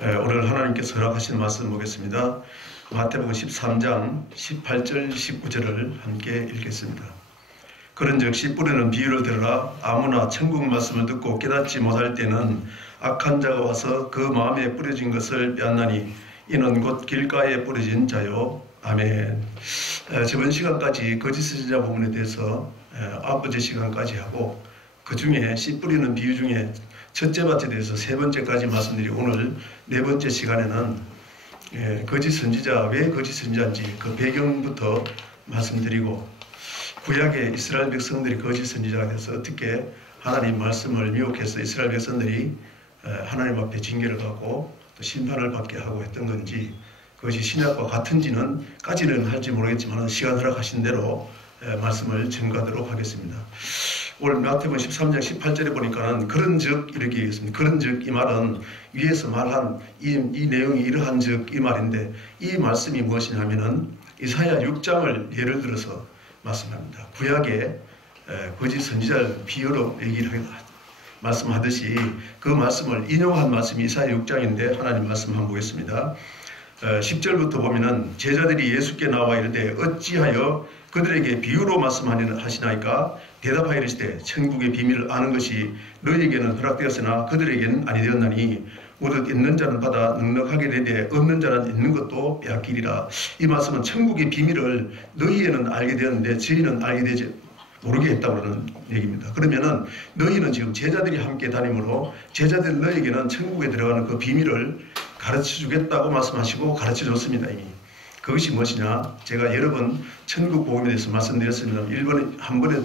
오늘 하나님께서 허락하신 말씀 보겠습니다. 마태복음 13장 18절 19절을 함께 읽겠습니다. 그런즉 씨 뿌리는 비유를 들으라. 아무나 천국 말씀을 듣고 깨닫지 못할 때는 악한 자가 와서 그 마음에 뿌려진 것을 빼앗나니 이는 곧 길가에 뿌려진 자요. 아멘. 저번 시간까지 거짓 선지자 부분에 대해서 9번째 시간까지 하고, 그 중에 씨 뿌리는 비유 중에 첫째 밭에 대해서 세 번째까지 말씀드리고, 오늘 네 번째 시간에는 거짓 선지자, 왜 거짓 선지자인지 그 배경부터 말씀드리고, 구약의 이스라엘 백성들이 거짓 선지자가 돼서 어떻게 하나님 말씀을 미혹해서 이스라엘 백성들이 하나님 앞에 징계를 받고 또 심판을 받게 하고 했던 건지, 그것이 신약과 같은지는 할지 모르겠지만 시간 허락하신 대로 말씀을 증거하도록 하겠습니다. 오늘 마태복음 13장 18절에 보니까는 그런즉 이렇게 얘기했습니다. 그런즉 이 말은 위에서 말한 이 내용이 이러한즉 이 말인데, 이 말씀이 무엇이냐면은 이사야 6장을 예를 들어서 말씀합니다. 구약의 거짓 선지자를 비유로 얘기를 말씀하듯이 그 말씀을 인용한 말씀이 이사야 6장인데, 하나님 말씀 한번 보겠습니다. 10절부터 보면은 제자들이 예수께 나와 이르되 어찌하여 그들에게 비유로 말씀하시나이까? 대답하여 이르시되 천국의 비밀을 아는 것이 너희에게는 허락되었으나 그들에게는 아니 되었나니 오직 있는 자는 받아 넉넉하게 되되 없는 자는 있는 것도 빼앗기리라. 이 말씀은 천국의 비밀을 너희에는 알게 되었는데 저희는 알게 되지 모르게 했다고 하는 얘기입니다. 그러면은 너희는 지금 제자들이 함께 다니므로 제자들 너희에게는 천국에 들어가는 그 비밀을 가르쳐 주겠다고 말씀하시고 가르쳐 줬습니다. 이미. 그것이 무엇이냐? 제가 여러 번 천국 복음에 대해서 말씀드렸습니다. 한 번에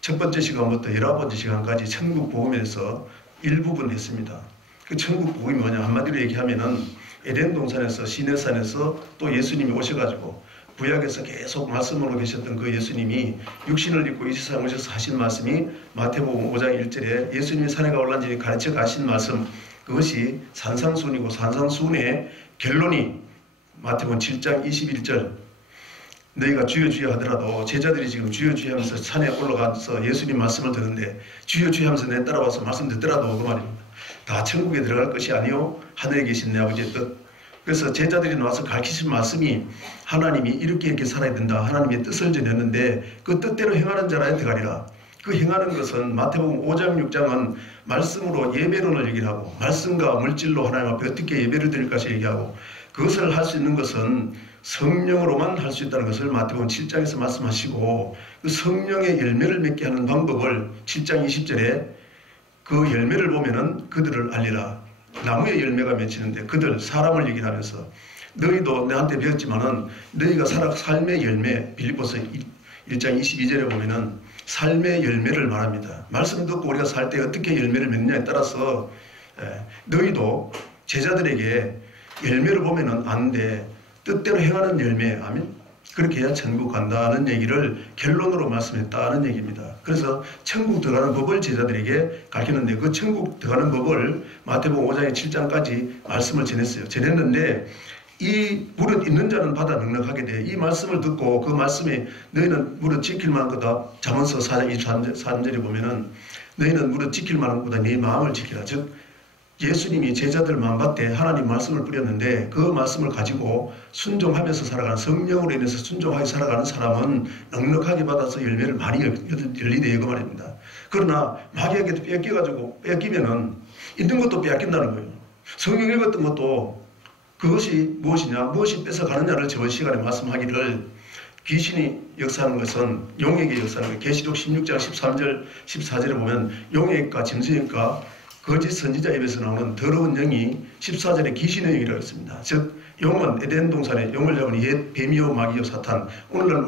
첫 번째 시간부터 19번째 시간까지 천국 복음에 대해서 일부분 했습니다. 그 천국 복음이 뭐냐? 한마디로 얘기하면은 에덴 동산에서 시내산에서 또 예수님이 오셔가지고 구약에서 계속 말씀으로 계셨던 그 예수님이 육신을 입고 이 세상에 오셔서 하신 말씀이 마태복음 5장 1절에 예수님이 산에가 올라지니 가르쳐 가신 말씀, 그것이 산상수훈이고 산상수훈의 결론이 마태복음 7장 21절, 너희가 주여 주여 하더라도 제자들이 지금 주여 주여 하면서 산에 올라가서 예수님 말씀을 듣는데 주여 주여 하면서 내 따라와서 말씀 듣더라도 그 말입니다. 다 천국에 들어갈 것이 아니요 하늘에 계신 내 아버지의 뜻. 그래서 제자들이 나와서 가르치신 말씀이 하나님이 이렇게 살아야 된다, 하나님의 뜻을 전했는데 그 뜻대로 행하는 자라야 들어가리라. 그 행하는 것은 마태복음 5장 6장은 말씀으로 예배론을 얘기하고 말씀과 물질로 하나님 앞에 어떻게 예배를 드릴까지 얘기하고, 그것을 할 수 있는 것은 성령으로만 할 수 있다는 것을 마태복음 7장에서 말씀하시고, 그 성령의 열매를 맺게 하는 방법을 7장 20절에 그 열매를 보면은 그들을 알리라. 나무의 열매가 맺히는데 그들 사람을 얘기하면서 너희도 나한테 배웠지만은 너희가 삶의 열매, 빌립보서 1장 22절에 보면은 삶의 열매를 말합니다. 말씀 듣고 우리가 살 때 어떻게 열매를 맺느냐에 따라서 너희도 제자들에게 열매를 보면은 아는데 뜻대로 행하는 열매, 아멘. 그렇게 해야 천국 간다는 얘기를 결론으로 말씀했다는 얘기입니다. 그래서 천국 들어가는 법을 제자들에게 가르쳤는데, 그 천국 들어가는 법을 마태복음 5장의 7장까지 말씀을 전했어요. 전했는데 이 무릇 있는 자는 받아 넉넉하게 돼. 이 말씀을 듣고 그 말씀에 너희는 무릇 지킬 만한 거다. 잠언서 4장 23절에 보면은 너희는 무릇 지킬 만한 거다. 네 마음을 지키라. 즉 예수님이 제자들 마음밭에 하나님 말씀을 뿌렸는데 그 말씀을 가지고 순종하면서 살아가는, 성령으로 인해서 순종하게 살아가는 사람은 넉넉하게 받아서 열매를 많이 열리네요, 그 말입니다. 그러나 마귀에게 뺏기면은 있는 것도 빼앗긴다는 거예요. 성경 읽었던 것도 그것이 무엇이냐, 무엇이 뺏어가느냐를 저번 시간에 말씀하기를, 귀신이 역사하는 것은 용에게 역사하는 거예요. 계시록 16장 13절 14절에 보면 용액과 짐승과 거짓 선지자 입에서 나오는 더러운 영이 14절에 귀신의 영이라고 했습니다. 즉 용은 에덴 동산에 용을 잡은 옛 뱀이요 마귀요 사탄. 오늘날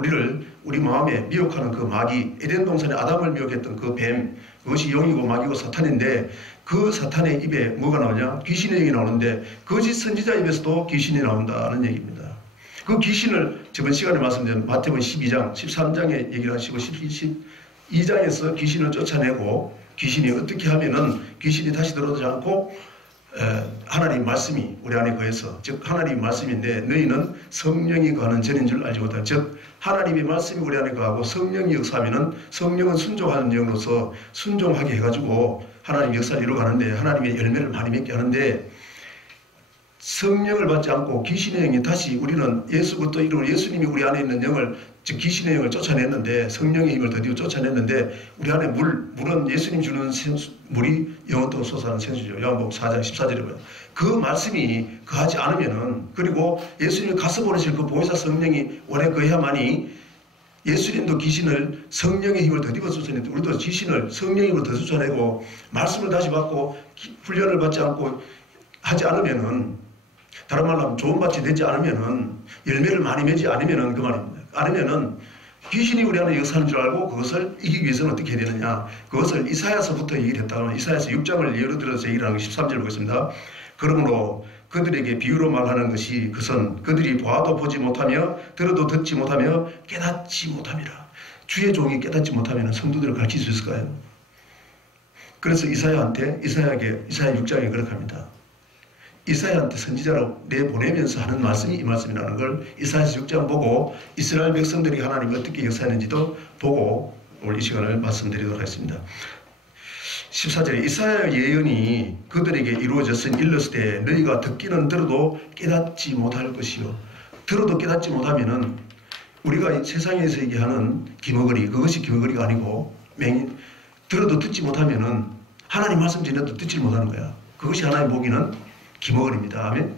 우리 마음에 미혹하는 그 마귀, 에덴 동산에 아담을 미혹했던 그 뱀, 그것이 용이고 마귀고 사탄인데, 그 사탄의 입에 뭐가 나오냐? 귀신의 영이 나오는데 거짓 선지자 입에서도 귀신이 나온다는 얘기입니다. 그 귀신을 저번 시간에 말씀드린 마태복음 12장 13장에 얘기를 하시고 12장에서 귀신을 쫓아내고, 귀신이 어떻게 하면은 귀신이 다시 들어오지 않고 하나님 말씀이 우리 안에 거해서, 즉 하나님 말씀인데 너희는 성령이 거하는 전인 줄 알지 못하라. 즉 하나님의 말씀이 우리 안에 거하고 성령이 역사하면은 성령은 순종하는 영으로서 순종하게 해가지고 하나님 역사를 이루어가는데 하나님의 열매를 많이 맺게 하는데, 성령을 받지 않고 귀신의 영이 다시 우리는 예수부터 이루고 예수님이 우리 안에 있는 영을 즉 귀신의 영을 쫓아냈는데 성령의 힘을 드디어 쫓아냈는데 우리 안에 물은 예수님 주는 물이 영원토록 솟아나는 생수죠. 요한복음 4장 14절이고요. 그 말씀이 거하지 않으면은 그리고 예수님이 가서 보내실 그 보혜사 성령이 원에 거해야만이 예수님도 귀신을 성령의 힘을 더디어 쫓아내는데 우리도 귀신을 성령의 힘을 더 쫓아내고 말씀을 다시 받고 훈련을 받지 않고 하지 않으면은 다른 말로 하면 좋은 밭이 되지 않으면은 열매를 많이 맺지 않으면은 그 말입니다. 않으면은 귀신이 우리 안에 역사하는 줄 알고 그것을 이기기 위해서는 어떻게 해야 되느냐. 그것을 이사야서부터 얘기를 했다고 하면 이사야서 6장을 예로 들어서 얘기를 하는 거 13절 보겠습니다. 그러므로 그들에게 비유로 말하는 것이 그것은 그들이 봐도 보지 못하며 들어도 듣지 못하며 깨닫지 못함이라. 주의 종이 깨닫지 못하면 성도들을 가르칠 수 있을까요? 그래서 이사야한테 이사야 6장에 그렇게 합니다. 이사야한테 선지자로 내보내면서 하는 말씀이 이 말씀이라는 걸 이사야서 6장 보고 이스라엘 백성들이 하나님이 어떻게 역사했는지도 보고 오늘 이 시간을 말씀드리도록 하겠습니다. 14절에 이사야의 예언이 그들에게 이루어졌으니 일렀을 때 너희가 듣기는 들어도 깨닫지 못할 것이요. 들어도 깨닫지 못하면은 우리가 세상에서 얘기하는 기머거리 그것이 기머거리가 아니고 들어도 듣지 못하면은 하나님 말씀 전해도 듣지 못하는 거야. 그것이 하나님 보기는 기머거리입니다. 아멘.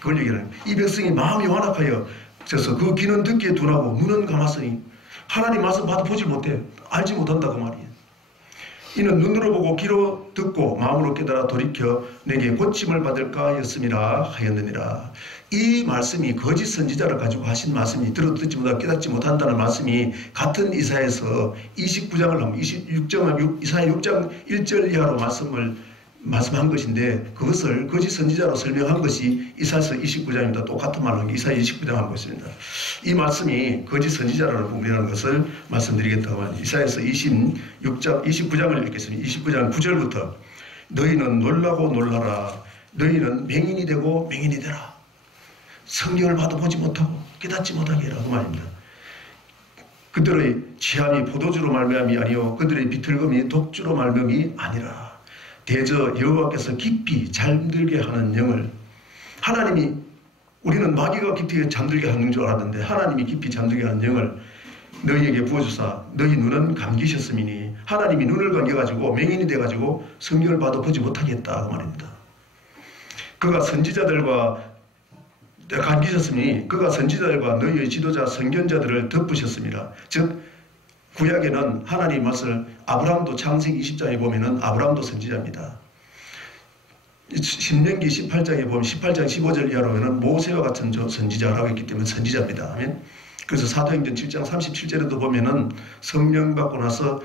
그걸 얘기하는 이 백성이 마음이 완악하여 그래서 그 귀는 듣기에 둔하고 눈은 감았으니 하나님 말씀 봐도 보지 못해. 알지 못한다 그 말이에요. 이는 눈으로 보고 귀로 듣고 마음으로 깨달아 돌이켜 내게 고침을 받을까 하였음이라 하였느니라. 이 말씀이 거짓 선지자를 가지고 하신 말씀이 들어도 듣지 못하고 깨닫지 못한다는 말씀이 같은 이사야서 29장을 하면 이사야 6장 1절 이하로 말씀한 것인데 그것을 거짓 선지자로 설명한 것이 이사야서 29장입니다. 똑같은 말로 이사야 29장 하고 있습니다. 이 말씀이 거짓 선지자라는 부분이라는 것을 말씀드리겠다고 합니다. 이사야서 29장을 읽겠습니다. 29장 9절부터 너희는 놀라고 놀라라. 너희는 맹인이 되고 맹인이 되라. 성경을 봐도 보지 못하고 깨닫지 못하게 해라. 그 말입니다. 그들의 취함이 포도주로 말미암이 아니요 그들의 비틀금이 독주로 말미암이 아니라. 대저 여호와께서 깊이 잠들게 하는 영을 하나님이 우리는 마귀가 깊이 잠들게 하는 줄 알았는데 하나님이 깊이 잠들게 하는 영을 너희에게 부어주사 너희 눈은 감기셨음이니 하나님이 눈을 감겨가지고 맹인이 돼가지고 성경을 봐도 보지 못하게 했다 그 말입니다. 그가 선지자들과 감기셨으니 그가 선지자들과 너희의 지도자 선견자들을 덮으셨습니다. 즉 구약에는 하나님 말씀을 아브라함도 창세기 20장에 보면은 아브라함도 선지자입니다. 신명기 18장에 보면 18장 15절 이하로 보면 모세와 같은 선지자라고 했기 때문에 선지자입니다. 그래서 사도행전 7장 37절에도 보면은 성령 받고 나서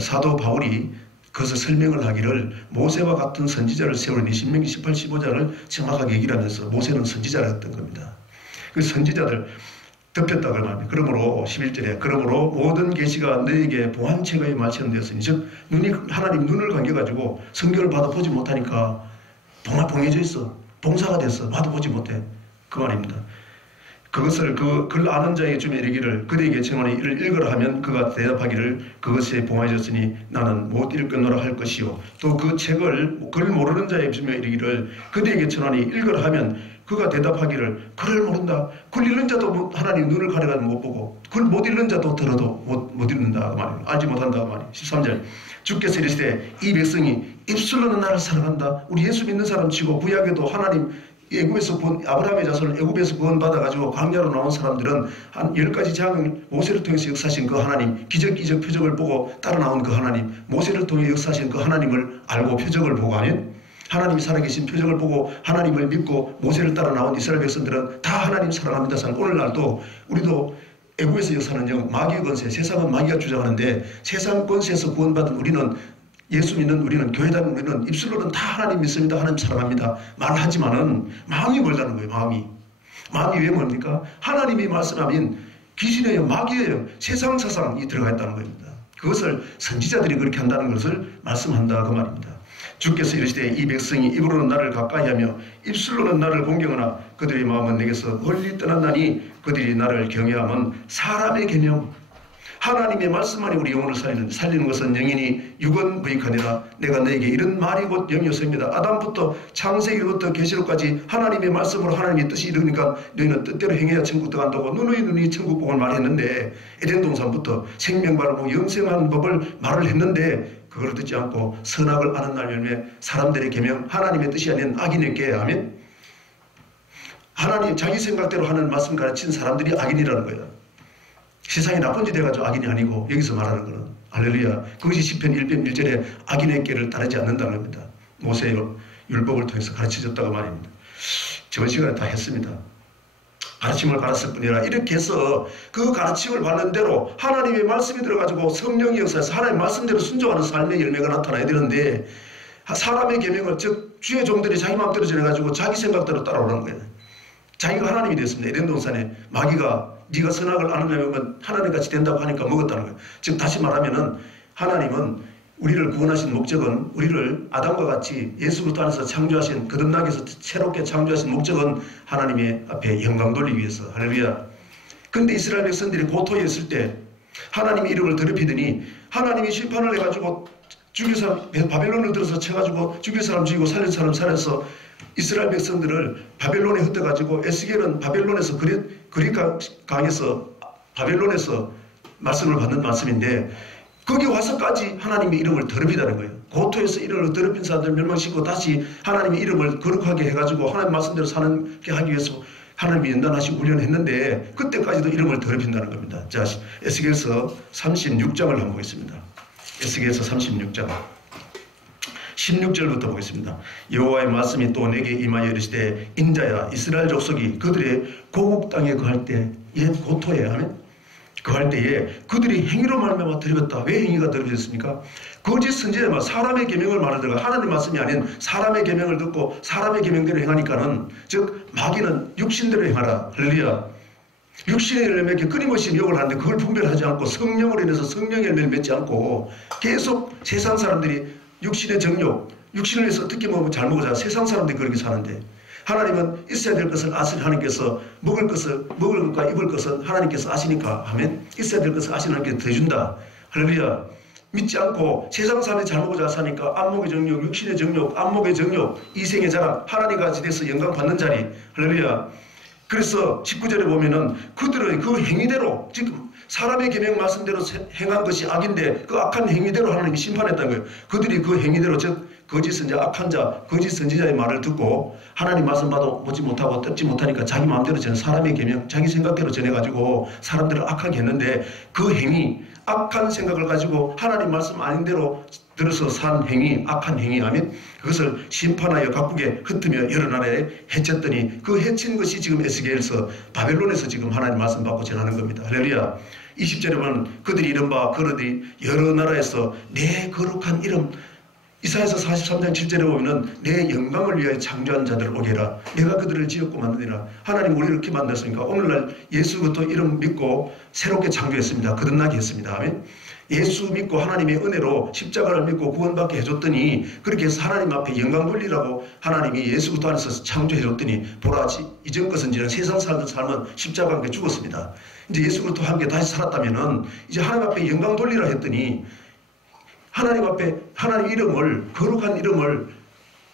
사도 바울이 그것을 설명을 하기를 모세와 같은 선지자를 세우니 신명기 18, 15장을 정확하게 얘기를 하면서 모세는 선지자였던 겁니다. 그 선지자들 덮였다고 말합니다. 그러므로 11절에 그러므로 모든 계시가 너에게 보완체가에 말씀되었으니 즉 하나님 눈을 감겨가지고 성경을 봐도 보지 못하니까 봉해져 있어. 봉사가 됐어. 봐도 보지 못해. 그 말입니다. 그것을 그걸 아는 자에게 주며 이르기를 그대에게 청하니 이를 읽으라 하면 그가 대답하기를 그것에 봉해졌으니 나는 못 읽겠노라 할 것이요 또 그 책을 그를 모르는 자에게 주며 이르기를 그대에게 청하니 읽으라 하면 그가 대답하기를 그를 모른다. 그걸 읽는 자도 하나님 눈을 가려가지고 못 보고 그걸 못 읽는 자도 들어도 못 읽는다 그 말이에요. 알지 못한다 그 말이에요. 13절 주께서 이르시되 이 백성이 입술로는 나를 사랑한다. 우리 예수 믿는 사람 치고 구약에도 하나님 애굽에서 아브라함의 자손을 애굽에서 구원받아가지고 광야로 나온 사람들은 한 10가지 장을 모세를 통해서 역사하신 그 하나님 기적기적 표적을 보고 따라 나온 그 하나님 모세를 통해 역사하신 그 하나님을 알고 표적을 보고 하면 하나님이 살아계신 표적을 보고 하나님을 믿고 모세를 따라 나온 이스라엘 백성들은 다 하나님 사랑합니다. 오늘날도 우리도 애굽에서 역사하는 영 마귀의 권세 세상은 마귀가 주장하는데 세상 권세에서 구원받은 우리는 예수 믿는 우리는 교회다는 우리는 입술로는 다 하나님 믿습니다. 하나님 사랑합니다. 말하지만은 마음이 멀다는 거예요. 마음이 왜 뭡니까? 하나님이 말씀하면 귀신의 영, 마귀의 영, 세상 사상이 들어가 있다는 겁니다. 그것을 선지자들이 그렇게 한다는 것을 말씀한다 그 말입니다. 주께서 이르시되 이 백성이 입으로는 나를 가까이하며 입술로는 나를 공경하나 그들의 마음은 내게서 멀리 떠났나니 그들이 나를 경외함은 사람의 계명 하나님의 말씀만이 우리 영혼을 살리는 것은 영인이 육언부익하니라. 내가 너에게 이런 말이 곧 영이었습니다. 아담부터 창세기부터 계시록까지 하나님의 말씀으로 하나님의 뜻이 이르니까 너희는 뜻대로 행해야 천국 들어간다고 누누이 천국 복을 말했는데, 에덴 동산부터 생명바르고 영생하는 법을 말을 했는데 그걸 듣지 않고 선악을 아는 날 열매 사람들의 계명, 하나님의 뜻이 아닌 악인에게 하면 하나님 자기 생각대로 하는 말씀 가르친 사람들이 악인이라는 거예요. 세상이 나쁜 짓 해가지고 악인이 아니고 여기서 말하는 거는 할렐루야. 그것이 시편 1편 1절에 악인의 길을 따르지 않는다는 겁니다. 모세의 율법을 통해서 가르쳐줬다고 말입니다. 저번 시간에 다 했습니다. 가르침을 받았을 뿐이라 이렇게 해서 그 가르침을 받는 대로 하나님의 말씀이 들어가지고 성령의 역사에서 하나님의 말씀대로 순종하는 삶의 열매가 나타나야 되는데, 사람의 계명을 즉 주의 종들이 자기 마음대로 전해가지고 자기 생각대로 따라오는 거예요. 자기가 하나님이 됐습니다. 에덴 동산에 마귀가 네가 선악을 안 하면 하나님같이 된다고 하니까 먹었다는 거예요. 즉 다시 말하면은 하나님은 우리를 구원하신 목적은, 우리를 아담과 같이 예수 그리스도 안에서 창조하신, 거듭나기 위해서 새롭게 창조하신 목적은 하나님의 앞에 영광 돌리기 위해서. 할렐루야. 그런데 이스라엘 백성들이 고토에 있을 때 하나님의 이름을 더럽히더니 하나님이 심판을 해가지고 죽일 사람, 바벨론을 들어서 쳐가지고 죽일 사람 죽이고 살릴 사람 살려서 이스라엘 백성들을 바벨론에 흩어가지고, 에스겔은 바벨론에서 그릿강에서 바벨론에서 말씀을 받는 말씀인데, 거기 와서까지 하나님의 이름을 더럽히다는 거예요. 고토에서 이름을 더럽힌 사람들 멸망시키고 다시 하나님의 이름을 거룩하게 해가지고 하나님 말씀대로 사는게 하기 위해서 하나님이 연단하시고 훈련했는데, 그때까지도 이름을 더럽힌다는 겁니다. 자, 에스겔서 36장을 한번 보겠습니다. 에스겔서 36장 16절부터 보겠습니다. 여호와의 말씀이 또 내게 임하여 이르시되, 인자야, 이스라엘 족속이 그들의 고국 땅에 거할 때, 옛 고토에 하면 거할 때에 그들이 행위로 말미암아 더럽혔다. 왜 행위가 더럽혀졌습니까? 거짓 선지자만 사람의 계명을 말하다가 하나님 말씀이 아닌 사람의 계명을 듣고 사람의 계명대로 행하니까는, 즉 마귀는 육신대로 행하라. 할렐루야. 육신의 열매 맺게 끊임없이 미혹을 하는데 그걸 분별하지 않고 성령으로 인해서 성령의 열매를 맺지 않고 계속 세상 사람들이 육신의 정욕, 육신을 위해서 어떻게 먹으면 잘 먹자, 세상 사람들이 그렇게 사는데, 하나님은 있어야 될 것을 아시는 하나님께서 먹을 것과 입을 것은 하나님께서 아시니까 하면 있어야 될 것을 아시는 하나님께서 더 준다. 할렐루야. 믿지 않고 세상 사람이 잘 먹고 잘 사니까 안목의 정욕, 육신의 정욕, 안목의 정욕, 이생의 자랑, 하나님같이 돼서 영광 받는 자리. 할렐루야. 그래서 19절에 보면은 그들의 그 행위대로, 지금 사람의 계명 말씀대로 행한 것이 악인데 그 악한 행위대로 하나님이 심판했다는 거예요. 그들이 그 행위대로, 즉 거짓 선지자, 악한 자, 거짓 선지자의 말을 듣고 하나님 말씀 봐도 보지 못하고 듣지 못하니까 자기 마음대로 전해, 사람의 계명 자기 생각대로 전해가지고 사람들을 악하게 했는데, 그 행위, 악한 생각을 가지고 하나님 말씀 아닌 대로 들어서 산 행위, 악한 행위 하면 그것을 심판하여 각국에 흩으며 여러 나라에 해쳤더니, 그 해친 것이 지금 에스겔서 바벨론에서 지금 하나님 말씀 받고 전하는 겁니다. 할렐루야. 20절에 보면 그들이 이른바 그러니 여러 나라에서 내 거룩한 이름, 이사야서 43장 7절에 보면은 내 영광을 위하여 창조한 자들을 오게 해라. 내가 그들을 지었고 만드니라. 하나님 우리를 이렇게 만들었으니까 오늘날 예수 그리스도 이름 믿고 새롭게 창조했습니다. 거듭나게 했습니다. 아멘. 예수 믿고 하나님의 은혜로 십자가를 믿고 구원받게 해줬더니, 그렇게 해서 하나님 앞에 영광 돌리라고 하나님이 예수 그리스도 안에서 창조해줬더니, 보라 이전 것은 이제 세상 살던 삶은 십자가와 함께 죽었습니다. 이제 예수 그리스도와 함께 다시 살았다면은 이제 하나님 앞에 영광 돌리라 했더니, 하나님 앞에 하나님 이름을, 거룩한 이름을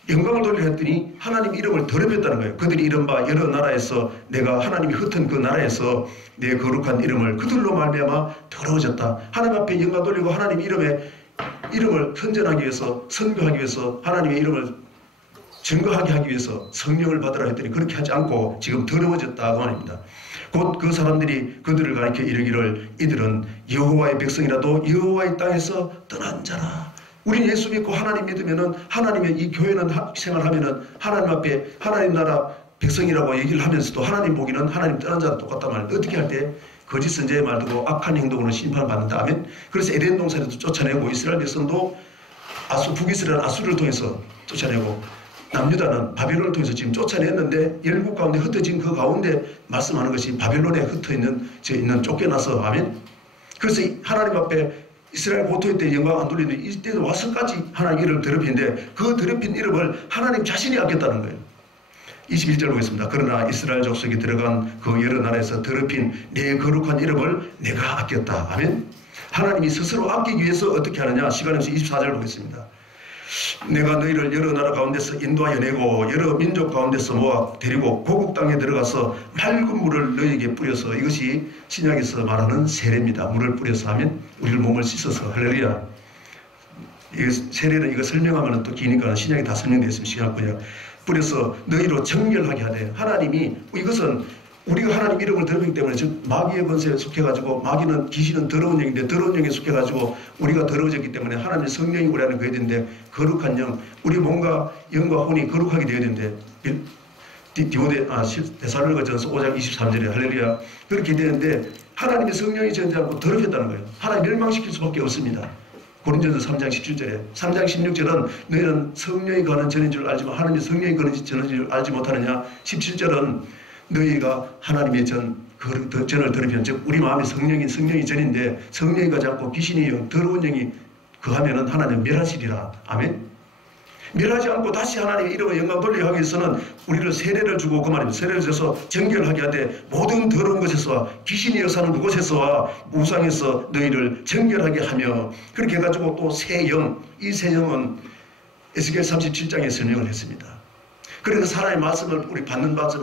영광을 돌리라 했더니 하나님 이름을 더럽혔다는 거예요. 그들이 이른바 여러 나라에서, 내가 하나님이 흩은 그 나라에서 내 거룩한 이름을 그들로 말미암아 더러워졌다. 하나님 앞에 영광 돌리고 하나님 이름을 선전하기 위해서, 선교하기 위해서, 하나님의 이름을 증거하게 하기 위해서 성령을 받으라 했더니 그렇게 하지 않고 지금 더러워졌다고 합니다. 곧 그 사람들이 그들을 가리켜 이르기를, 이들은 여호와의 백성이라도 여호와의 땅에서 떠난 자라. 우리 예수 믿고 하나님 믿으면은, 하나님의 이 교회는 생활하면은 하나님 앞에 하나님 나라 백성이라고 얘기를 하면서도 하나님 보기는 하나님 떠난 자도 똑같단 말이에요. 어떻게 할 때? 거짓 선지자의 말 듣고 악한 행동으로 심판받는다. 아멘. 그래서 에덴 동산에도 쫓아내고, 이스라엘 백성도 북이스라엘 아수르를 통해서 쫓아내고, 남유다는 바벨론을 통해서 지금 쫓아냈는데, 열국 가운데 흩어진 그 가운데 말씀하는 것이 바벨론에 흩어있는 쫓겨나서, 아멘. 그래서 하나님 앞에 이스라엘 고토의 때 영광 안 돌리는데, 이때도 와서까지 하나님 이름을 더럽히는데, 그 더럽힌 이름을 하나님 자신이 아꼈다는 거예요. 21절 보겠습니다. 그러나 이스라엘 족속이 들어간 그 여러 나라에서 더럽힌 내 거룩한 이름을 내가 아꼈다. 아멘. 하나님이 스스로 아끼기 위해서 어떻게 하느냐. 시간 없이 24절 보겠습니다. 내가 너희를 여러 나라 가운데서 인도하여 내고 여러 민족 가운데서 모아 데리고 고국 땅에 들어가서 맑은 물을 너희에게 뿌려서, 이것이 신약에서 말하는 세례입니다. 물을 뿌려서 하면 우리를 몸을 씻어서. 할렐루야. 세례는 이거 설명하면 또 기니까 신약이 다 설명되어 있으면 시간 거예요. 뿌려서 너희로 정결하게 하되, 하나님이 이것은 우리가 하나님 이름을 더럽히기 때문에, 즉 마귀의 권세에 속해가지고, 마귀는 귀신은 더러운 영인데 더러운 영에 속해가지고 우리가 더러워졌기 때문에 하나님의 성령이 우리 안에 거해야 되는데, 거룩한 영, 우리 몸과 영과 혼이 거룩하게 되어야 되는데, 데살로니가전서 5장 23절에 할렐루야, 그렇게 되는데 하나님의 성령이 전지 않고 더럽혔다는 거예요. 하나님 멸망시킬 수밖에 없습니다. 고린도전서 3장 17절에, 3장 16절은 너희는 성령이 거하는 전인 줄 알지만 하나님의 성령이 거하는 전인 줄 알지 못하느냐. 17절은 너희가 하나님의 전을 더럽히는, 즉 우리 마음에 성령이 전인데 성령이 가지 않고 귀신의 영, 더러운 영이 거하면은 하나님 멸하시리라. 아멘. 멸하지 않고 다시 하나님의 이름을 영광 돌리게 하기 위해서는 우리를 세례를 주고, 그 말입니다. 세례를 줘서 정결하게 하되 모든 더러운 것에서와 귀신이 역사하는 그곳에서와 우상에서 너희를 정결하게 하며, 그렇게 해가지고 또 새 영, 이 새 영은 에스겔 37장에 설명을 했습니다. 그래서 하나님의 말씀을 우리 받는 밭을,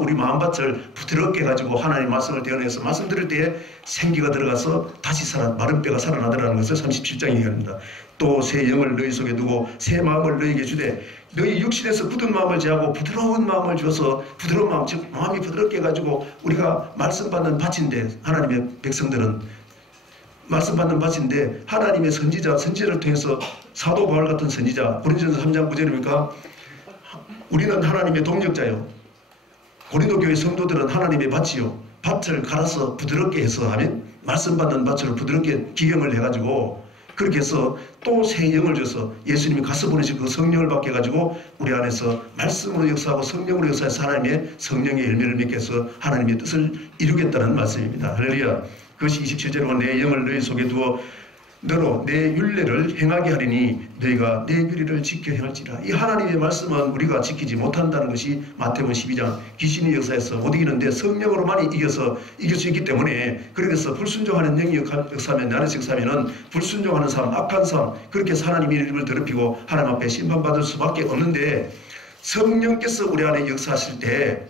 우리 마음밭을 부드럽게 해가지고 하나님의 말씀을 대언해서 말씀 들을 때에 생기가 들어가서 다시 마른 뼈가 살아나더라는 것을 37장에 얘기합니다. 또 새 영을 너희 속에 두고 새 마음을 너희에게 주되, 너희 육신에서 굳은 마음을 제하고 부드러운 마음을 주어서, 부드러운 마음, 즉 마음이 부드럽게 해가지고 우리가 말씀 받는 밭인데, 하나님의 백성들은 말씀 받는 밭인데, 하나님의 선지자를 통해서 사도 바울 같은 선지자, 고린도전서 3장 9절입니까? 우리는 하나님의 동역자요, 고린도 교회 성도들은 하나님의 밭이요, 밭을 갈아서 부드럽게 해서 하면 말씀 받는 밭으로 부드럽게 기경을 해가지고, 그렇게 해서 또 새 영을 줘서 예수님이 가서 보내신 그 성령을 받게 해가지고 우리 안에서 말씀으로 역사하고 성령으로 역사해서 하나님의 성령의 열매를 맺게 해서 하나님의 뜻을 이루겠다는 말씀입니다. 할렐루야. 그것이 27절에 내 영을 너희 속에 두어 너로 내 율례를 행하게 하리니 너희가 내 규례를 지켜 행할지라. 이 하나님의 말씀은 우리가 지키지 못한다는 것이 마태복음 12장, 귀신의 역사에서 못 이기는데 성령으로만 이길 수 있기 때문에, 그래서 불순종하는 영이 역사하면, 나는 역사하면은 불순종하는 삶, 악한 삶, 그렇게 해서 하나님의 이름을 더럽히고 하나님 앞에 심판받을 수밖에 없는데, 성령께서 우리 안에 역사하실 때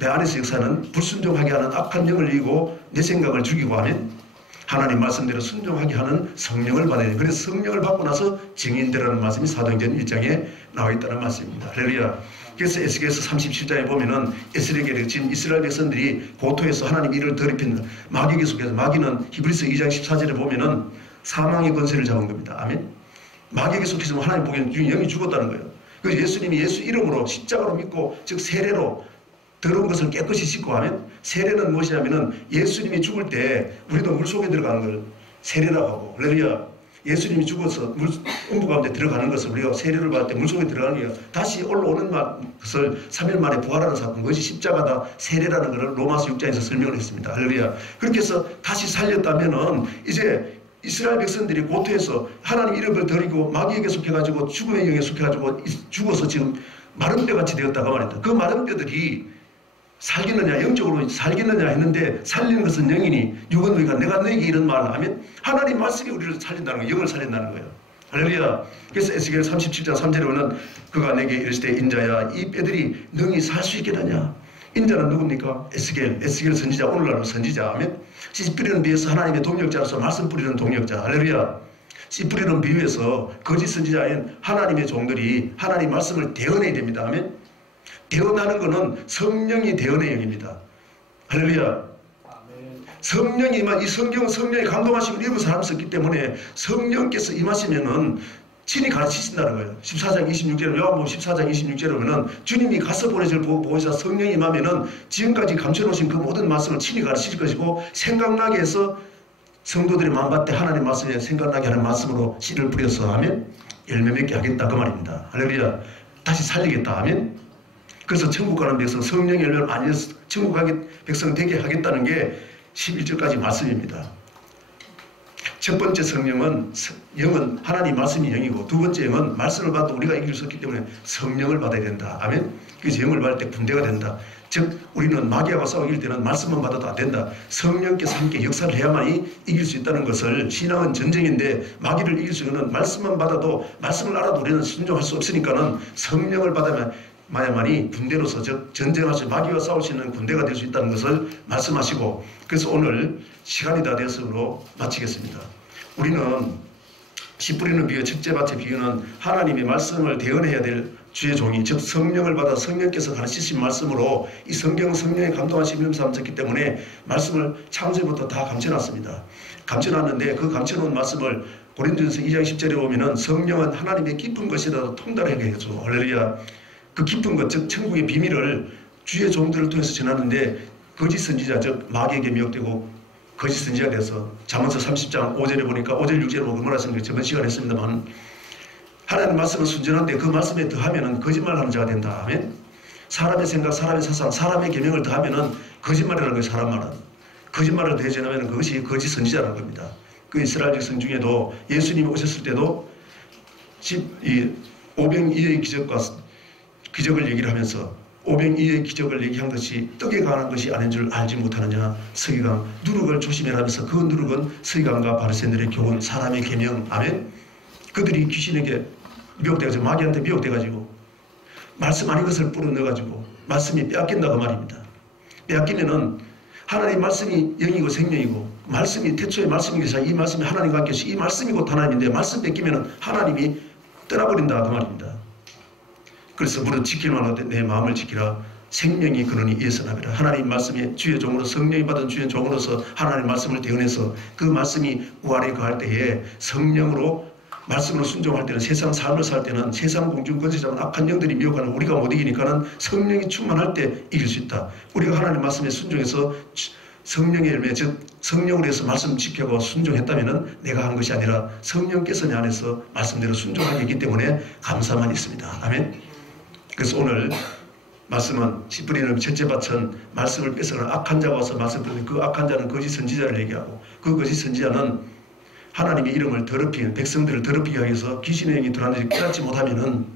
내 안에서 역사는 불순종하게 하는 악한 영을 이기고 내 생각을 죽이고 하면 하나님 말씀대로 순종하게 하는 성령을 받아야 돼요. 그래서 성령을 받고 나서 증인되라는 말씀이 사도행전 1장에 나와 있다는 말씀입니다. 할렐루야. 그래서 에스겔서 37장에 보면은 에스겔에 지금 이스라엘 백성들이 고토에서 하나님 이를 더럽힌 마귀에게 속해서, 마귀는 히브리서 2장 14절에 보면은 사망의 권세를 잡은 겁니다. 아멘. 마귀에게 속해서 하나님 보기에는 영이 죽었다는 거예요. 그래서 예수님이 예수 이름으로 십자가로 믿고, 즉 세례로 더러운 것을 깨끗이 씻고 하면, 세례는 무엇이냐면은 예수님이 죽을 때 우리도 물속에 들어가는 걸 세례라고 하고, 할렐루야. 예수님이 죽어서 음부 가운데 들어가는 것을 우리가 세례를 받을 때 물속에 들어가는 거예요. 다시 올라오는 것을 3일 만에 부활하는 사건, 그것이 십자가다, 세례라는 것을 로마서 6장에서 설명을 했습니다. 할렐루야. 그렇게 해서 다시 살렸다면은 이제 이스라엘 백성들이 고토에서 하나님 이름을 드리고 마귀에게 속해가지고 죽음의 영에 속해가지고 죽어서 지금 마른 뼈같이 되었다가 말입니다. 그 마른 뼈들이 살겠느냐, 영적으로 살겠느냐 했는데, 살리는 것은 영이니 육은 너희가 내가 너에게 이런 말을 하면 하나님 말씀이 우리를 살린다는 거예요. 영을 살린다는 거예요. 할렐루야. 그래서 에스겔 37장 3절에 보면 그가 내게 이르시되 인자야, 이 뼈들이 능히 살 수 있겠느냐. 인자는 누굽니까? 에스겔 선지자, 오늘날의 선지자 하면 씨 뿌리는 비유에서 하나님의 동역자로서 말씀 뿌리는 동역자. 할렐루야. 씨 뿌리는 비유에서 거짓 선지자인 하나님의 종들이 하나님 말씀을 대언해야 됩니다 하면, 대언하는 것은 성령이 대언의 영입니다. 할렐루야. 성령이 이 성경은 성령이 감동하시고 읽은 사람이 있기 때문에 성령께서 임하시면은 친히 가르치신다는 거예요. 14장 26절에, 요한복음 14장 26절에 보면은 주님이 가서 보내실 보혜사 성령이 임하면은 지금까지 감춰놓으신 그 모든 말씀을 친히 가르치실 것이고, 생각나게 해서 성도들의 마음밭에 하나님 말씀에 생각나게 하는 말씀으로 씨를 뿌려서 하면 열매 맺게 하겠다, 그 말입니다. 할렐루야. 다시 살리겠다 하면, 그래서 천국 가는 백성, 성령의 열매를 많이 해서 천국 가게 백성 되게 하겠다는 게 11절까지 말씀입니다. 첫 번째 성령은 영은 하나님 말씀이 영이고 두 번째 영은 말씀을 받아도 우리가 이길 수 없기 때문에 성령을 받아야 된다. 아멘. 그래서 영을 받을 때 군대가 된다. 즉 우리는 마귀하고 싸우길 때는 말씀만 받아도 안 된다. 성령께서 함께 역사를 해야만이 이길 수 있다는 것을, 신앙은 전쟁인데 마귀를 이길 수 있는 말씀만 받아도, 말씀을 알아도 우리는 순종할 수 없으니까는 성령을 받아야만이 군대로서, 즉 전쟁할 수, 마귀와 싸울 수 있는 군대가 될 수 있다는 것을 말씀하시고, 그래서 오늘 시간이 다 되었으므로 마치겠습니다. 우리는 씨 뿌리는 비유, 첫째 밭의 비유는 하나님의 말씀을 대언해야 될 주의 종이, 즉 성령을 받아 성령께서 가르치신 말씀으로, 이 성령의 감동하신 이름 삼았기 때문에 말씀을 창세부터 다 감춰놨습니다. 감춰놨는데 그 감춰놓은 말씀을 고린도전서 2장 10절에 보면은 성령은 하나님의 깊은 것이라도 통달하게 해줘. 할렐루야. 그 깊은 것, 즉 천국의 비밀을 주의 종들을 통해서 전하는데, 거짓 선지자, 즉 마귀에게 미혹되고 거짓 선지자가 돼서, 잠언서 30장 5절에 보니까 5절 6절에 보고 뭐라 했습니까? 저번 시간에 했습니다만, 하나님 말씀은 순전한데 그 말씀에 더하면은 거짓말하는 자가 된다. 아멘. 사람의 생각, 사람의 사상, 사람의 계명을 더하면은 거짓말이라는 거예요. 사람 말은 거짓말을 대전하면 그것이 거짓 선지자라는 겁니다. 그 이스라엘 백성 중에도 예수님이 오셨을 때도 오병이어의 기적을 얘기를 하면서, 오병이어의 기적을 얘기한 것이 떡에 관한 것이 아닌 줄 알지 못하느냐. 서기관 누룩을 조심해라면서, 그 누룩은 서기관과 바리새인들의 교훈, 사람의 계명. 아멘. 그들이 귀신에게 미혹돼가지고, 마귀한테 미혹돼가지고 말씀 아닌 것을 뿌려넣어가지고 말씀이 빼앗긴다고 말입니다. 빼앗기면은 하나님 말씀이 영이고 생명이고, 말씀이 태초에 말씀이고, 이 말씀이 하나님과 함께 이 말씀이 곧 하나님인데, 말씀 뺏기면은 하나님이 떠나버린다 그 말입니다. 그래서 무릇 지킬만 하되 내 마음을 지키라. 생명이 그러니 이에서 나베라. 하나님 말씀이 주의 종으로, 성령이 받은 주의 종으로서 하나님 말씀을 대언해서 그 말씀이 우아래 거할 때에, 성령으로 말씀으로 순종할 때는, 세상 삶을 살 때는 세상 공중 거짓하는 악한 영들이 미혹하는 우리가 못 이기니까는 성령이 충만할 때 이길 수 있다. 우리가 하나님 말씀에 순종해서 성령의 열매, 즉 성령으로 해서 말씀 지켜고 순종했다면은 내가 한 것이 아니라 성령께서 내 안에서 말씀대로 순종하게 있기 때문에 감사만 있습니다. 아멘. 그래서 오늘 말씀은 씨 뿌리는 첫째 밭은 말씀을 뺏어가는 악한 자가 와서 말씀 뿌리는, 그 악한 자는 거짓 선지자를 얘기하고, 그 거짓 선지자는 하나님의 이름을 더럽히는, 백성들을 더럽히게 하기 위해서 귀신의 영이 들어왔는지 깨닫지 못하면은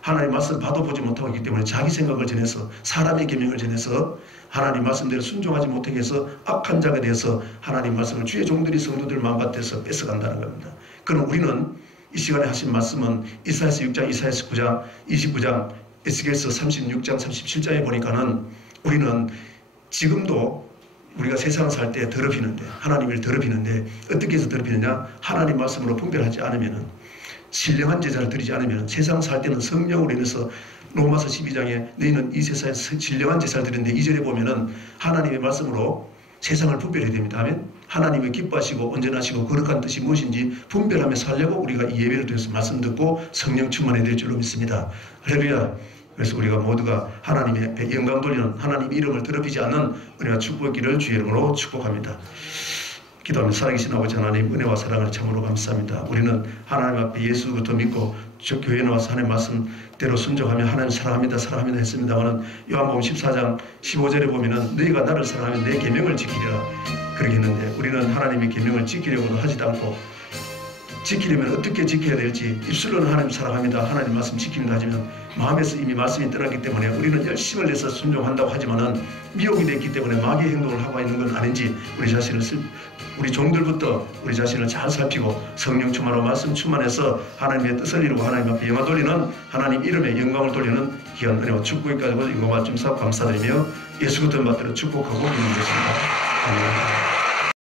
하나님 말씀 봐도 보지 못하고 있기 때문에 자기 생각을 전해서, 사람의 계명을 전해서 하나님 말씀대로 순종하지 못하게 해서 악한 자가 되어서 하나님 말씀을 주의 종들이, 성도들 마음밭에서 뺏어간다는 겁니다. 그럼 우리는 이 시간에 하신 말씀은 이사야서 6장, 이사야서 9장, 29장, 에스겔서 36장, 37장에 보니까는 우리는 지금도 우리가 세상을 살 때 더럽히는데, 하나님을 더럽히는데 어떻게 해서 더럽히느냐? 하나님 말씀으로 분별하지 않으면은, 신령한 제사를 드리지 않으면, 세상 살 때는 성령으로 인해서, 로마서 12장에 너희는 이 세상에서 신령한 제사를 드리는데 2절에 보면은 하나님의 말씀으로 세상을 분별해야 됩니다. 아멘. 하나님을 기뻐하시고 온전하시고 거룩한 뜻이 무엇인지 분별하며 살려고 우리가 이 예배를 통해서 말씀 듣고 성령 충만해야 될 줄로 믿습니다. 할렐루야. 그래서 우리가 모두가 하나님의 영광 돌리는, 하나님의 이름을 더럽히지 않는 은혜와 축복기를 주의 이름으로 축복합니다. 기도하며 살아계신 아버지 하나님, 은혜와 사랑을 참으로 감사합니다. 우리는 하나님 앞에 예수부터 믿고 교회에 나와서 하나님 말씀대로 순종하며 하나님 사랑합니다 했습니다만, 요한복음 14장 15절에 보면은 너희가 나를 사랑하면 내 계명을 지키리라 그렇게 했는데, 우리는 하나님의 계명을 지키려고도 하지도 않고, 지키려면 어떻게 지켜야 될지, 입술로는 하나님 사랑합니다, 하나님 말씀 지킵니다 하지만 마음에서 이미 말씀이 떠났기 때문에 우리는 열심을 내서 순종한다고 하지만은 미혹이 됐기 때문에 마귀의 행동을 하고 있는 건 아닌지, 우리 종들부터 우리 자신을 잘 살피고 성령 충만하고 말씀 충만해서 하나님의 뜻을 이루고 하나님 앞에 영광 돌리는, 하나님 이름에 영광을 돌리는 귀한 은혜와 축복까지 영광을 좀 쌓고 감사드리며 예수 그리스도 받들어 축복하고 기도드리겠습니다.